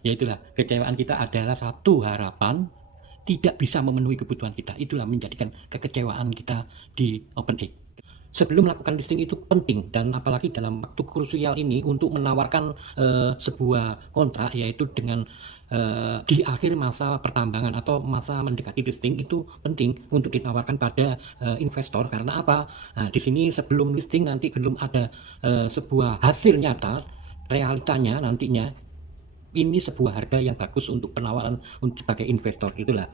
Ya itulah, kekecewaan kita adalah satu harapan tidak bisa memenuhi kebutuhan kita. Itulah menjadikan kekecewaan kita di OpenX. Sebelum melakukan listing itu penting, dan apalagi dalam waktu krusial ini untuk menawarkan sebuah kontrak, yaitu dengan di akhir masa pertambangan atau masa mendekati listing, itu penting untuk ditawarkan pada investor. Karena apa? Nah, di sini sebelum listing nanti belum ada sebuah hasil nyata realitanya nantinya, ini sebuah harga yang bagus untuk penawaran untuk sebagai investor. Itulah.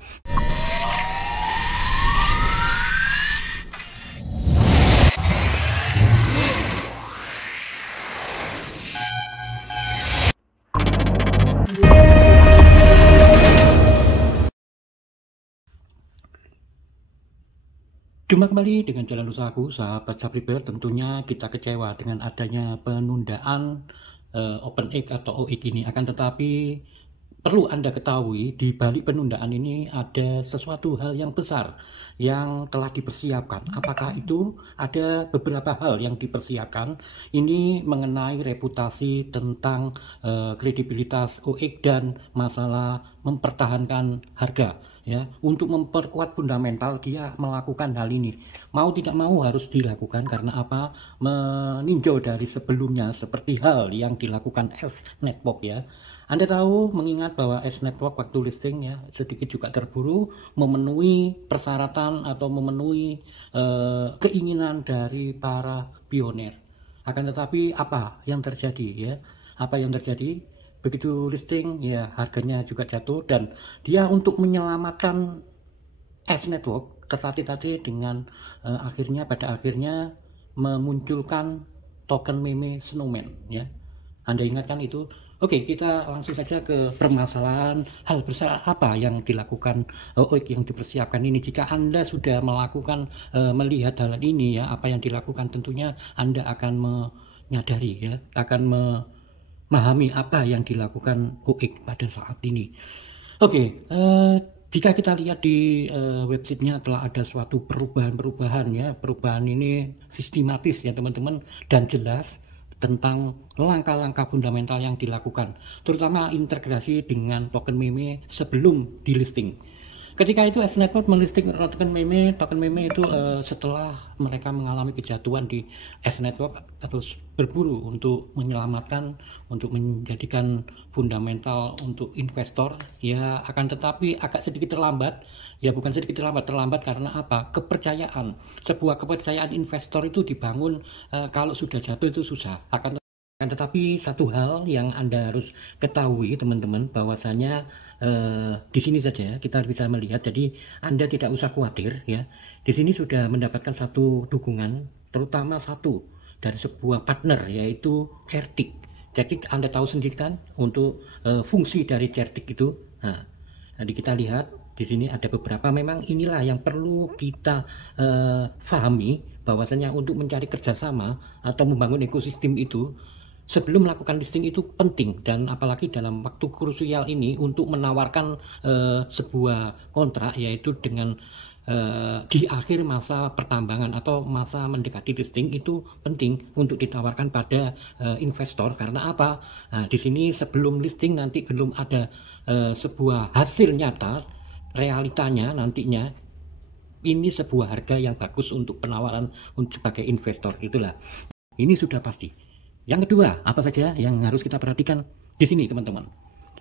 Jumpa kembali dengan Jalan Usahaku, sahabat Sabriber. Tentunya kita kecewa dengan adanya penundaan OpenX atau OX ini. Akan tetapi perlu Anda ketahui, di balik penundaan ini ada sesuatu hal yang besar yang telah dipersiapkan. Apakah itu? Ada beberapa hal yang dipersiapkan. Ini mengenai reputasi tentang kredibilitas OX dan masalah mempertahankan harga. Ya, untuk memperkuat fundamental dia melakukan hal ini. Mau tidak mau harus dilakukan, karena apa? Meninjau dari sebelumnya seperti hal yang dilakukan S Network ya. Anda tahu, mengingat bahwa S Network waktu listing ya sedikit juga terburu memenuhi persyaratan atau memenuhi keinginan dari para pionir. Akan tetapi apa yang terjadi ya? Apa yang terjadi? Begitu listing ya harganya juga jatuh, dan dia untuk menyelamatkan S Network tertatih-tatih dengan pada akhirnya memunculkan token meme Snowman ya. Anda ingatkan itu? Oke, kita langsung saja ke permasalahan hal besar apa yang dilakukan OX yang dipersiapkan ini. Jika Anda sudah melakukan melihat hal ini ya, apa yang dilakukan, tentunya Anda akan menyadari ya, akan memahami apa yang dilakukan OX pada saat ini. Oke, jika kita lihat di websitenya telah ada suatu perubahan ya. Perubahan ini sistematis ya teman-teman, dan jelas tentang langkah-langkah fundamental yang dilakukan, terutama integrasi dengan token meme sebelum di listing. Ketika itu S Network melisting token meme itu setelah mereka mengalami kejatuhan di S Network, terus berburu untuk menyelamatkan, untuk menjadikan fundamental untuk investor ya. Akan tetapi agak sedikit terlambat ya, bukan sedikit terlambat karena apa? Kepercayaan, sebuah kepercayaan investor itu dibangun kalau sudah jatuh itu susah. Akan tetapi satu hal yang Anda harus ketahui teman-teman, bahwasanya di sini saja kita bisa melihat, jadi Anda tidak usah khawatir ya. Di sini sudah mendapatkan satu dukungan, terutama satu dari sebuah partner, yaitu Certik. Jadi Anda tahu sendiri kan untuk fungsi dari Certik itu. Nah, nanti kita lihat di sini ada beberapa. Memang inilah yang perlu kita pahami, bahwasanya untuk mencari kerjasama atau membangun ekosistem itu sebelum melakukan listing itu penting, dan apalagi dalam waktu krusial ini untuk menawarkan sebuah kontrak, yaitu dengan di akhir masa pertambangan atau masa mendekati listing, itu penting untuk ditawarkan pada investor. Karena apa? Nah, di sini sebelum listing nanti belum ada sebuah hasil nyata realitanya nantinya, ini sebuah harga yang bagus untuk penawaran untuk sebagai investor. Itulah, ini sudah pasti. Yang kedua, apa saja yang harus kita perhatikan di sini teman-teman?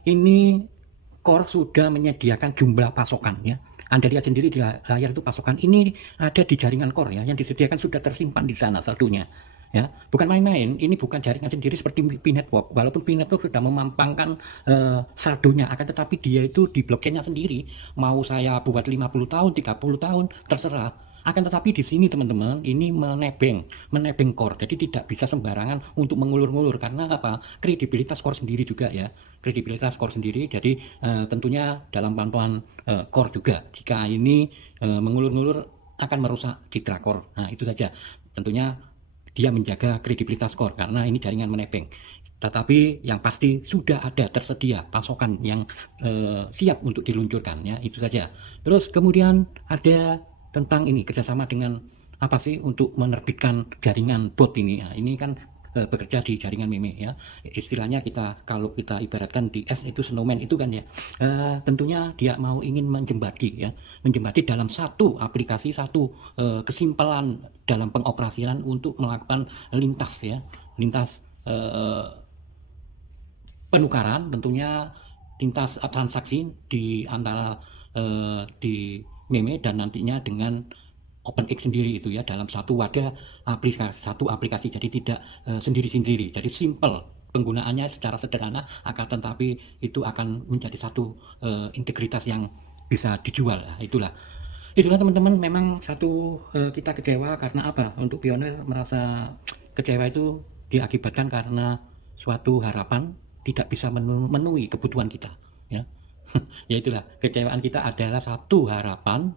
Ini Core sudah menyediakan jumlah pasokan ya. Anda lihat sendiri di layar itu, pasokan ini ada di jaringan Core ya, yang disediakan sudah tersimpan di sana saldonya. Ya, bukan main-main. Ini bukan jaringan sendiri seperti P-Network. Walaupun P-Network sudah memampangkan saldonya, akan tetapi dia itu di blockchain-nya sendiri. Mau saya buat 50 tahun, 30 tahun, terserah. Akan tetapi di sini teman-teman, ini menebeng Core, jadi tidak bisa sembarangan untuk mengulur-ngulur. Karena apa? Kredibilitas Core sendiri juga ya, kredibilitas Core sendiri. Jadi tentunya dalam pantauan Core juga, jika ini mengulur-ngulur akan merusak citra Core. Nah, itu saja. Tentunya dia menjaga kredibilitas Core karena ini jaringan menebeng. Tetapi yang pasti sudah ada tersedia pasokan yang siap untuk diluncurkan ya, itu saja. Terus kemudian ada tentang ini kerjasama dengan apa sih untuk menerbitkan jaringan bot ini. Nah, ini kan bekerja di jaringan meme ya. Istilahnya kalau kita ibaratkan di es itu snowman itu kan ya, tentunya dia ingin menjembati dalam satu aplikasi, satu kesimpulan dalam pengoperasian untuk melakukan lintas penukaran, tentunya lintas transaksi di antara di meme dan nantinya dengan OpenX sendiri itu ya, dalam satu wadah aplikasi, jadi tidak sendiri-sendiri, jadi simple penggunaannya secara sederhana, akan tetapi itu akan menjadi satu integritas yang bisa dijual. Itulah teman-teman, memang kita kecewa karena apa? Untuk Pioneer merasa kecewa itu diakibatkan karena suatu harapan tidak bisa memenuhi kebutuhan kita ya. Ya itulah, kecewaan kita adalah satu harapan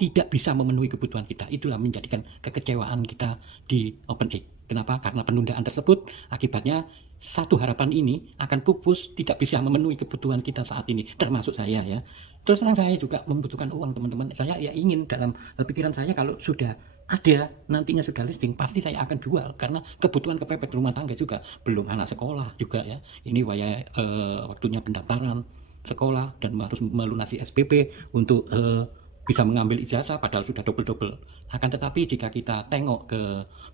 tidak bisa memenuhi kebutuhan kita. Itulah menjadikan kekecewaan kita di OpenX. Kenapa? Karena penundaan tersebut akibatnya satu harapan ini akan pupus, tidak bisa memenuhi kebutuhan kita saat ini, termasuk saya ya. Terus terang saya juga membutuhkan uang teman-teman. Saya ya ingin, dalam pikiran saya kalau sudah ada nantinya sudah listing, pasti saya akan jual karena kebutuhan kepepet rumah tangga juga, belum anak sekolah juga ya. Ini waktunya pendaftaran sekolah dan harus melunasi SPP untuk bisa mengambil ijazah, padahal sudah double-double. Akan tetapi jika kita tengok ke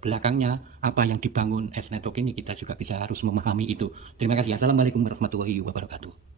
belakangnya apa yang dibangun S-Network ini, kita juga bisa harus memahami itu. Terima kasih. Assalamualaikum warahmatullahi wabarakatuh.